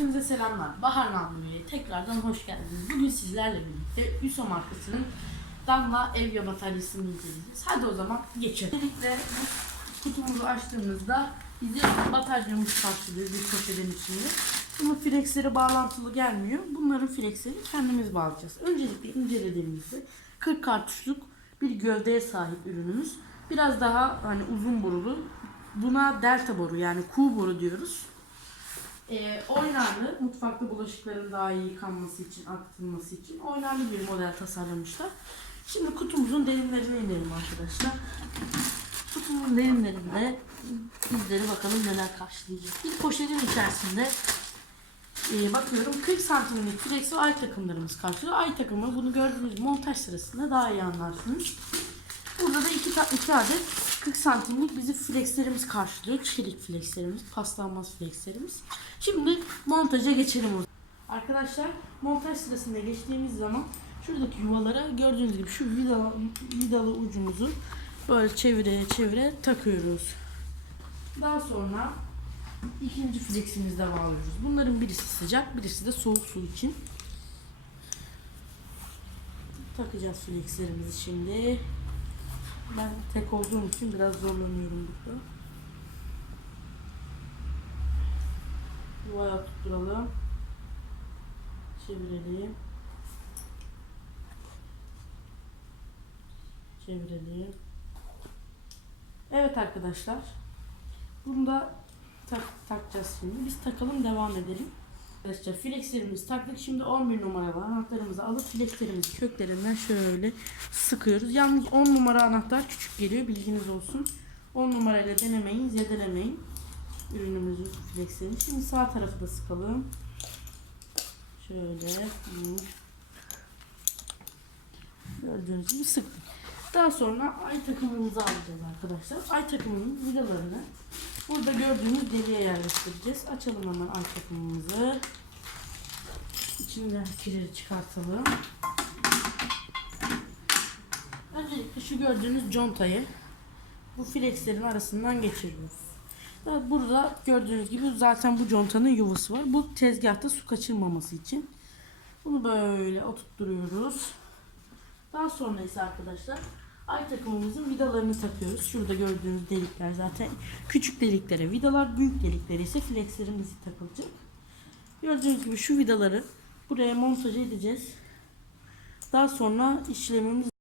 Hepinize selamlar. Bahar Namlu'ya tekrardan hoş geldiniz. Bugün sizlerle birlikte Üso markasının Damla Evya bataryasını inceleyeceğiz. Hadi o zaman geçelim. Öncelikle kutumuzu açtığımızda bize bataryamız karşılıyor bir poşetin içinde. Bunun flexleri bağlantılı gelmiyor. Bunların flexleri kendimiz bağlayacağız. Öncelikle incelediğimizde 40 kartuşluk bir gövdeye sahip ürünümüz. Biraz daha hani uzun borulu. Buna delta boru yani Q boru diyoruz. Ee, oynarlı, mutfakta bulaşıkların daha iyi yıkanması için, akıtılması için oynarlı bir model tasarlamışlar. Şimdi kutumuzun derinlerine inelim arkadaşlar. Kutumuzun derinlerinde bizleri bakalım neler karşılayacak. Bir poşetin içerisinde e, bakıyorum 40 santimlik flex ve ay takımlarımız karşılıyor. Ay takımı bunu gördüğünüz montaj sırasında daha iyi anlarsınız. Burada da iki, iki adet 40 santimlik bizim flexlerimiz karşılıyor. Çelik flexlerimiz, paslanmaz flexlerimiz. Şimdi montaja geçelim o zaman. Arkadaşlar montaj sırasında geçtiğimiz zaman şuradaki yuvalara gördüğünüz gibi şu vidalı, vidalı ucumuzu böyle çevire çevire takıyoruz. Daha sonra ikinci fleximizde bağlıyoruz. Bunların birisi sıcak, birisi de soğuk su için. Takacağız flexlerimizi şimdi. Ben tek olduğum için biraz zorlanıyorum burada. Yuvaya tutturalım. Çevirelim. Çevirelim. Evet arkadaşlar. Bunu da tak, takacağız şimdi. Biz takalım devam edelim. Arkadaşlar flexlerimizi taktık. Şimdi 11 numaralı anahtarımızı alıp flexlerimizi köklerinden şöyle sıkıyoruz. Yalnız 10 numara anahtar küçük geliyor. Bilginiz olsun. 10 numarayla denemeyin, zedelemeyin ürünümüzün flexlerini. Şimdi sağ tarafı da sıkalım. Şöyle. Gördüğünüz gibi sıktık. Daha sonra ay takımımızı alacağız arkadaşlar. Ay takımının vidalarını burada gördüğünüz deliğe yerleştireceğiz. Açalım hemen ay takımımızı. İçinden kirleri çıkartalım. Öncelikle şu gördüğünüz contayı bu flexlerin arasından geçiriyoruz. Burada gördüğünüz gibi zaten bu contanın yuvası var. Bu tezgahta su kaçırmaması için. Bunu böyle oturtturuyoruz. Daha sonra ise arkadaşlar ay takımımızın vidalarını takıyoruz. Şurada gördüğünüz delikler zaten küçük deliklere vidalar, büyük deliklere ise flexlerimiz takılacak. Gördüğünüz gibi şu vidaları buraya montaj edeceğiz. Daha sonra işlemimiz